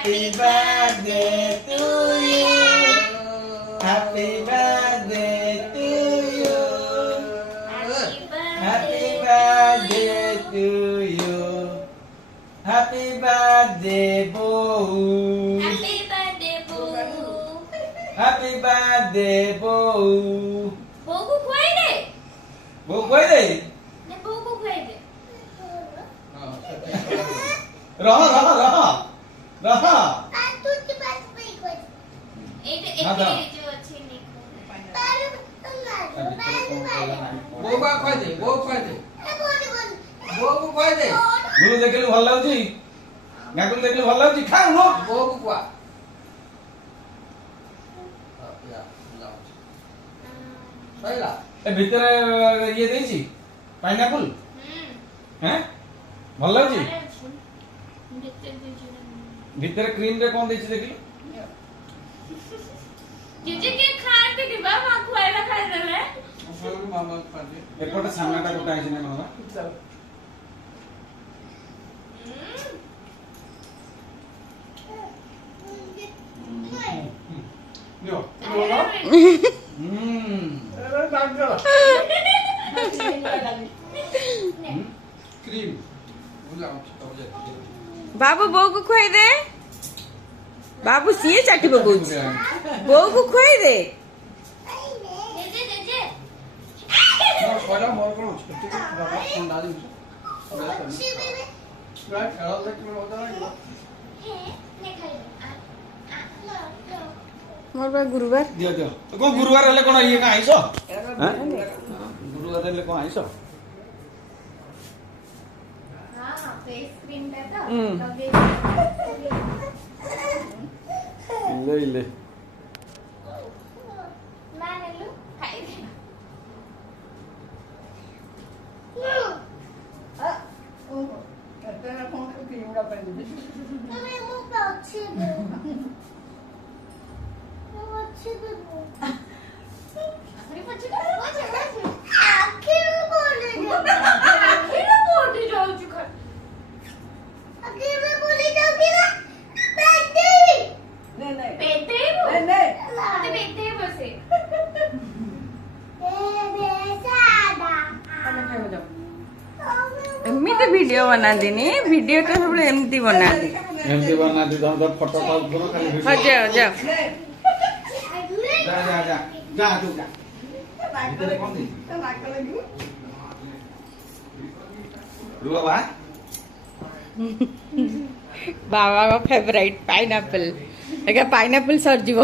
Happy birthday to you. Happy birthday to you. Happy birthday to you. Happy birthday, Boo. Happy birthday, Boo. Happy birthday, Boo. Boo को खुआई दे। Boo quay đi. ने बू को खुआई दे। रहा रहा रहा रहा एक हाँ, हाँ। जो अच्छी लिखो। वो बा खोई दे वो खोई दे वो को खोई दे गुरु देखिलु ভাল লাগুଛି ଗାଗୁଲ ଦେଖିଲୁ ଭଲ ଲାଗୁଛି ଖା ନ वो को कुआ सही ला ଏ ଭିତରେ ଇଏ ଦେଇଛି ପାଇନାପଲ हैं ଭଲ ଲାଗୁଛି ଭିତରେ କ୍ରିମ ରେ କଣ ଦେଇଛି ଦେଖିଲୁ जीजे के खान के डिब्बा मां खुआएगा खाए देवे। मामा खा दे ଏପଟେ ସାମ୍ନାଟା ଗୋଟେ ଆଇଛି ନା କଣ यो अरे डाक दो क्रीम बुलाओ तो जे बाबू बोऊ को खुआई दे बाबू सीए चाटी पकौछ बोऊ को खुआई दे जीजे ना कोला मोर को छुट्टी को बाबा फोन डाली राइट खेल देख में होता है ने खाई दे। मोर बा गुरुवार ଦିଅ ଦିଅ କଣ ଗୁରୁବାର ହେଲେ କଣ ଇଏ କଣ ଆଇଛ ଗୁରୁବାର ହେଲେ କଣ ଆଇଛ हां फेस क्रीम टा तो लगे ଇଲେ ଇଲେ मैं नेलु खाई दे। तेरा फोन को क्रीम का पहन दे मैं मुंह पे अच्छी दे। वो अच्छी दे। अरे पछी का वो चला से आखिर बोले जाओ चुका आखिर में बोले जाओ कि ना बैठे नहीं नहीं बैठे नहीं नहीं तो बैठे बसे खाना खाए जाओ एमती वीडियो बना देनी वीडियो तो सब एमती बना दे ଏମିତି ବନାନ୍ତି ତମ ତ ଫଟୋ ପାଉଥିବ ଖାଲି हाँ ଭିଡିଓ जाओ जाओ ଯା ଯା ଯା ଯା ତୁ ଯା ଭିତରେ କଣ ଦେଇଛି नाक लगी ରୁହ ବା बाबा का फेवरेट पाइनएप्पल पाइनएप्पल सर जीव